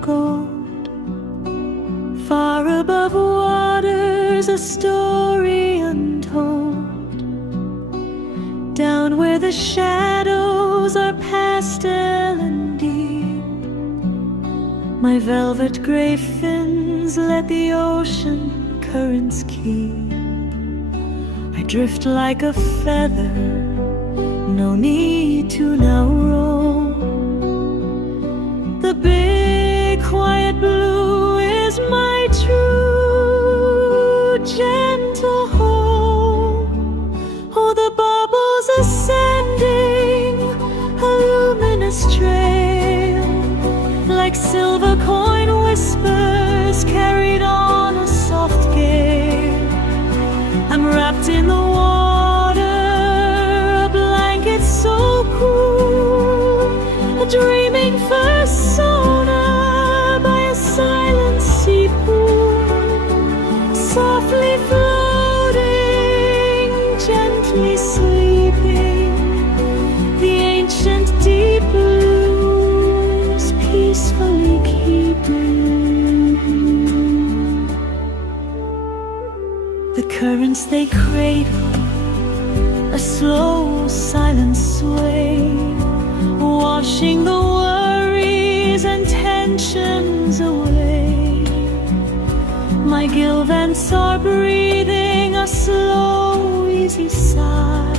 gold. Far above waters, a story untold. Down where the shadows are pastel and deep, my velvet gray fins let the ocean currents keep. I drift like a feather, no need to now roam. The big quiet blue is my true gentle home. Oh, the bubbles ascending, a luminous trail, like silver coin whispers carried on a soft gale. I'm wrapped in the water, a blanket so cool, a dreaming persona by a silent sea pool, softly floating, gently sleeping, the ancient deep blues peacefully keeping. The currents they cradle, a slow silent sway, washing the worries and tensions away. My gill vents are breathing a slow, easy sigh,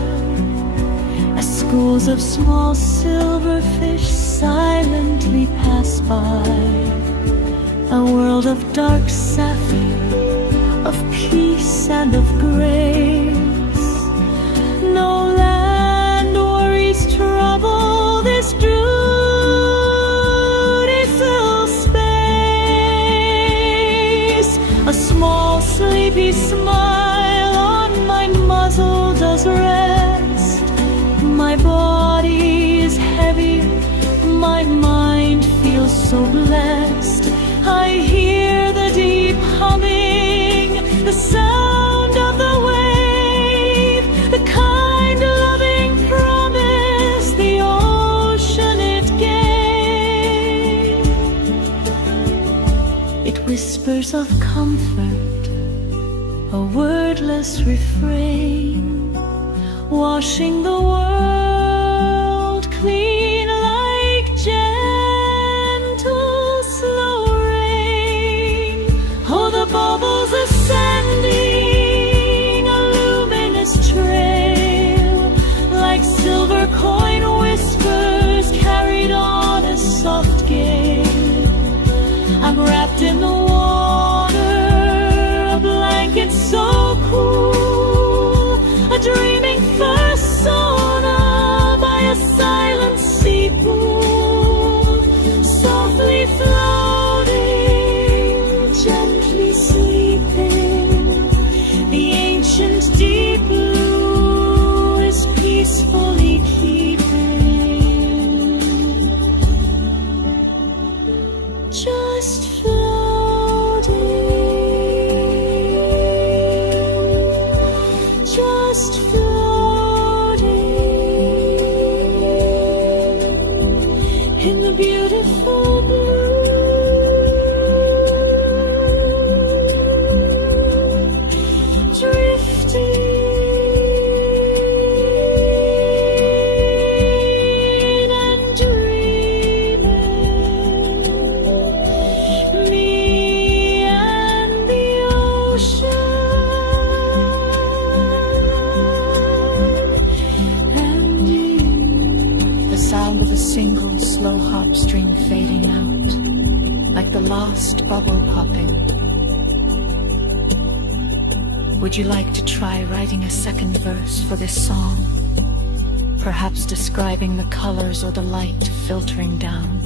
as schools of small silverfish silently pass by. A world of dark sapphire, of peace and of grace. No land worries trouble this beautiful space. A small sleepy smile on my muzzle does rest. My body is heavy, my mind feels so blessed. I hear the deep humming, the sound of the wave, the kind loving promise the ocean it gave. It whispers of comfort, a wordless refrain, washing the world clean like gentle slow rain. Oh, the bubbles ascending, a luminous trail, like silver coin whispers carried on a soft gale. I'm wrapped in the water, a blanket so cool, a dreaming persona by a silent sea pool, softly floating, gently sleeping, the ancient deep blue is peacefully keeping. Just floating, just floating in the beautiful blue. Drifting and dreaming, me and the ocean and you. The sound of a single slow hop stream fading out, like the lost bubble popping. Would you like to try writing a second verse for this song? Perhaps describing the colors or the light filtering down.